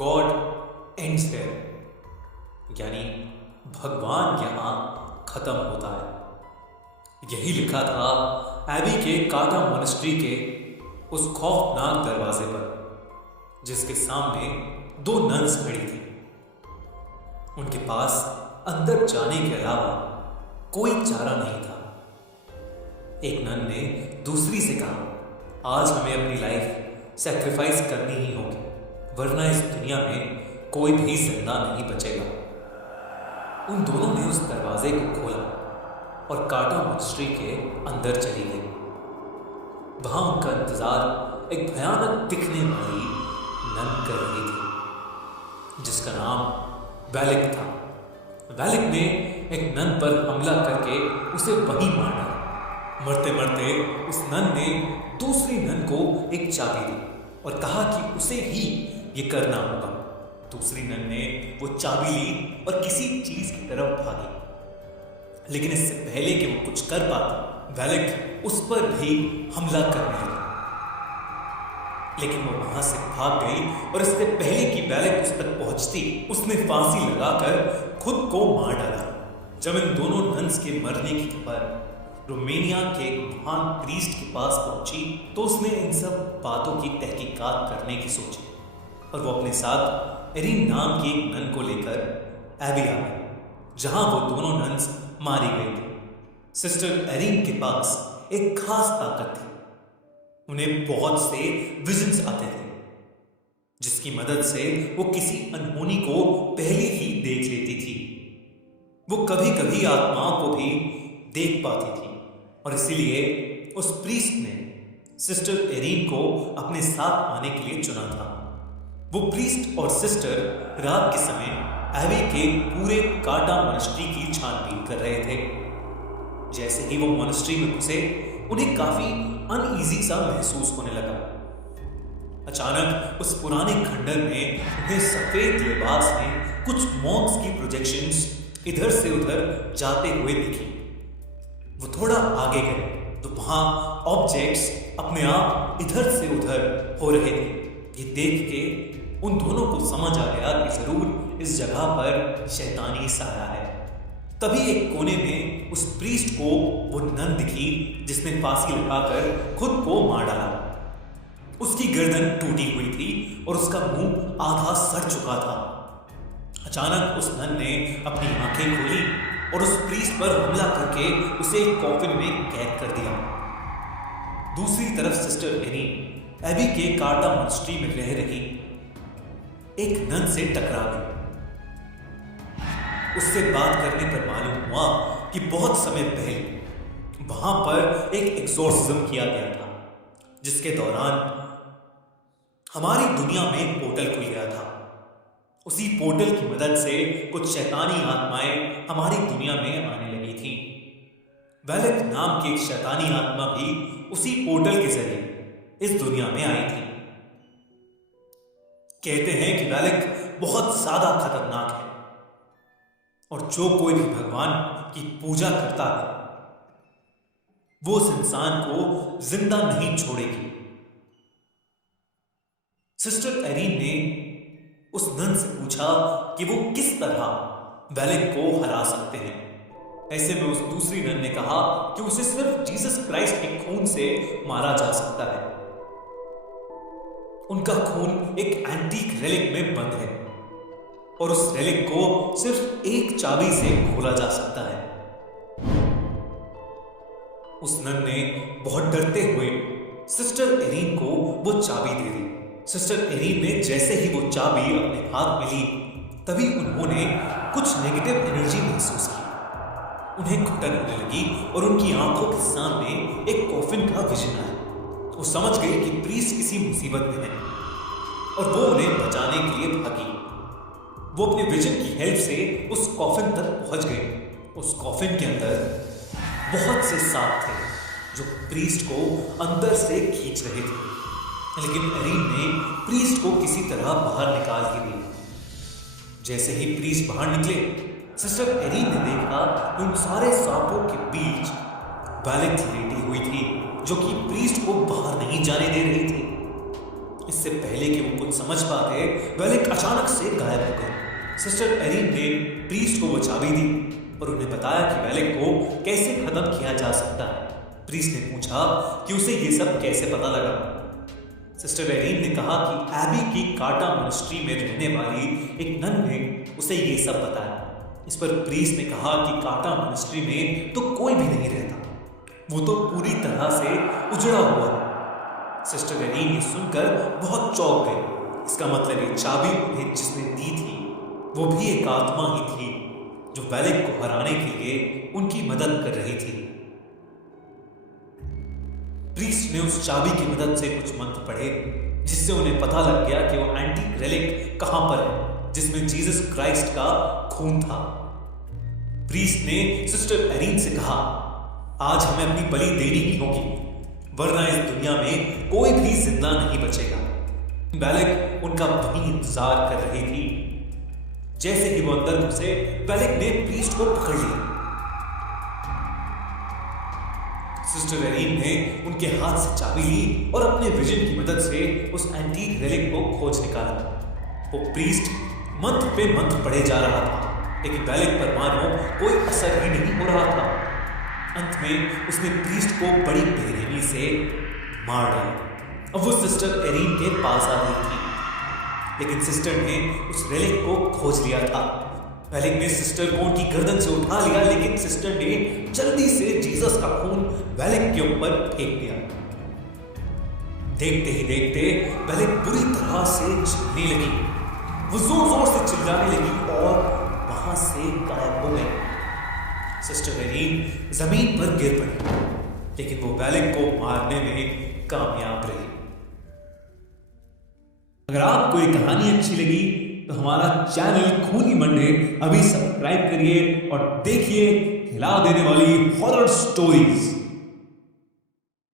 God ends here, यानी भगवान यहां खत्म होता है। यही लिखा था एबी के कार्टा मोनेस्ट्री के उस खौफनाक दरवाजे पर, जिसके सामने दो नन्स खड़ी थी। उनके पास अंदर जाने के अलावा कोई चारा नहीं था। एक नन ने दूसरी से कहा, आज हमें अपनी लाइफ सैक्रिफाइस करनी ही होगी, वरना इस दुनिया में कोई भी जिंदा नहीं बचेगा। उन दोनों ने उस दरवाजे को खोला और कार्टा मोनेस्ट्री के अंदर चली गई। वहां उनका इंतजार एक भयानक दिखने वाली नन कर रही थी, जिसका नाम वैलिक था। वैलिक ने एक नन पर हमला करके उसे वहीं मार डाला। मरते मरते उस नन ने दूसरी नन को एक चाबी दी और कहा कि उसे ही ये करना होगा। दूसरी नन ने वो चाबी ली और किसी चीज की तरफ भागी, लेकिन इससे पहले कि वो कुछ कर पाता, वैलिक उस पर भी हमला करने लगा। लेकिन वो वहां से भाग गई और इससे पहले कि वैलिक उस तक पहुंचती, उसने फांसी लगाकर खुद को मार डाला। जब इन दोनों नन्स के मरने की खबर रोमानिया के एक महान प्रीस्ट के पास पहुंची, तो उसने इन सब बातों की तहकीकात करने की सोची और वो अपने साथ एरिन नाम की एक नन को लेकर एबी आ गई, जहां वो दोनों नन्स मारी गई थी। सिस्टर एरिन के पास एक खास ताकत थी। उन्हें बहुत से विजन्स आते थे, जिसकी मदद से वो किसी अनहोनी को पहले ही देख लेती थी। वो कभी कभी आत्माओं को भी देख पाती थी और इसीलिए उस प्रीस्ट ने सिस्टर एरिन को अपने साथ आने के लिए चुना था। वो प्रीस्ट और सिस्टर रात के समय एबी के पूरे कार्टा मोनेस्ट्री की छानबीन कर रहे थे। जैसे ही वो मोनेस्ट्री में घुसे, उन्हें काफी अनईजी सा महसूस होने लगा। अचानक उस पुराने खंडर में उन्हें सफेद लिबास में कुछ मॉन्क्स की प्रोजेक्शंस इधर से उधर जाते हुए दिखी। वो थोड़ा आगे गए तो वहां ऑब्जेक्ट्स अपने आप इधर से उधर हो रहे थे। ये देख के उन दोनों को समझ आ गया कि जरूर इस जगह पर शैतानी साया है। तभी एक कोने में उस प्रीस्ट को वो नन दिखी जिसने फांसी लगाकर खुद को मार डाला। उसकी गर्दन टूटी हुई थी और उसका मुंह आधा सड़ चुका था। अचानक उस नन ने अपनी आंखें खोली और उस प्रीस्ट पर हमला करके उसे एक कॉफिन में कैद कर दिया। दूसरी तरफ सिस्टर एरिन एबी के कार्टा मोनेस्ट्री में रह रही एक नन से टकरा गई। उससे बात करने पर मालूम हुआ कि बहुत समय पहले वहां पर एक एक्सोर्सिज्म किया गया था, जिसके दौरान हमारी दुनिया में पोर्टल खुल गया था। उसी पोर्टल की मदद से कुछ शैतानी आत्माएं हमारी दुनिया में आने लगी थी। वैलिक नाम की एक शैतानी आत्मा भी उसी पोर्टल के जरिए इस दुनिया में आई थी। कहते हैं कि वैलिक बहुत ज्यादा खतरनाक है और जो कोई भी भगवान की पूजा करता है, वो उस इंसान को जिंदा नहीं छोड़ेगी। सिस्टर एरिन ने उस नन से पूछा कि वो किस तरह वैलिक को हरा सकते हैं। ऐसे में उस दूसरी नन ने कहा कि उसे सिर्फ जीसस क्राइस्ट के खून से मारा जा सकता है। उनका खून एक एंटीक रेलिक में बंद है और उस रेलिक को सिर्फ एक चाबी से खोला जा सकता है। उस नन ने बहुत डरते हुए सिस्टर एरिन को वो चाबी दे दी। सिस्टर एरिन ने जैसे ही वो चाबी अपने हाथ में ली, तभी उन्होंने कुछ नेगेटिव एनर्जी महसूस की। उन्हें घुटन होने लगी और उनकी आंखों के सामने एक कॉफिन का विजन आया। वो समझ गई कि प्रीस्ट किसी मुसीबत में है और वो उन्हें बचाने के लिए भागी। वो अपने विजन की हेल्प से उस कॉफिन तक पहुंच गई। उस कॉफिन के अंदर बहुत से सांप थे जो प्रीस्ट को अंदर से खींच रहे थे, लेकिन एरिन ने प्रीस्ट को किसी तरह बाहर निकाल ही दिया। जैसे ही प्रीस्ट बाहर निकले, सिस्टर एरिन ने देखा उन सारे सांपों के बीच वैलिक लेटी हुई थी, जो कि प्रीस्ट को बाहर नहीं जाने दे रही थी। इससे पहले कि वो कुछ समझ पाते, वेलिक अचानक से गायब हो गए। सिस्टर एरिन ने प्रीस्ट को वो चाबी दी और उन्हें बताया कि वेलिक को कैसे खत्म किया जा सकता है। प्रीस्ट ने पूछा कि उसे ये सब कैसे पता लगा। सिस्टर एरिन ने कहा कि एबी की काटा मॉनेस्ट्री में रहने वाली एक नन ने उसे ये सब बताया। इस पर प्रीस्ट ने कहा कि काटा मॉनेस्ट्री में तो कोई भी नहीं रहता, वो तो पूरी तरह से उजड़ा हुआ है। सिस्टर एरिन ये सुनकर बहुत चौंक गई। इसका मतलब ये चाबी उन्हें जिसने दी थी वो भी एक आत्मा ही थी जो वेलिक को हराने के लिए उनकी मदद कर रही थी। प्रीस्ट ने उस चाबी की मदद से कुछ मंत्र पढ़े जिससे उन्हें पता लग गया कि वो एंटीक रेलिक कहां पर है जिसमें जीसस क्राइस्ट का खून था। प्रीस्ट ने सिस्टर एरिन से कहा, आज हमें अपनी बलि देनी ही होगी, वरना इस दुनिया में कोई भी जिंदा नहीं बचेगा। वेलिक उनका वहीं इंतजार कर रही थी। जैसे ही वो अंदर घुसे, वेलिक ने प्रीस्ट को पकड़ लिया। सिस्टर एरिन ने उनके हाथ से चाबी ली और अपने विजन की मदद से उस एंटीक रेलिक को खोज निकाला। वो प्रीस्ट मंत्र पे मंत्र पढ़े जा रहा था, लेकिन वेलिक पर मानो कोई असर ही नहीं हो रहा था। अंत में उसने प्रीस्ट को बड़ी बेरहमी से मार डाला। अब वो सिस्टर एरिन के पास आ गई थी, लेकिन सिस्टर ने उस रेलिक को खोज लिया था। वेलिक ने सिस्टर को उनकी गर्दन से उठा लिया, लेकिन सिस्टर ने जल्दी से जीसस का खून वेलिक के ऊपर फेंक दिया। देखते ही देखते वेलिक बुरी तरह से चिल्लाने लगी। वो जोर जोर से चिल्लाने लगी और वहां से गायब हो गई। सिस्टर एरिन जमीन पर गिर पड़ी, लेकिन वो वेलिक को मारने में कामयाब रही। अगर आपको ये कहानी अच्छी लगी तो हमारा चैनल खूनी मंडे अभी सब्सक्राइब करिए और देखिए हिला देने वाली हॉरर स्टोरीज।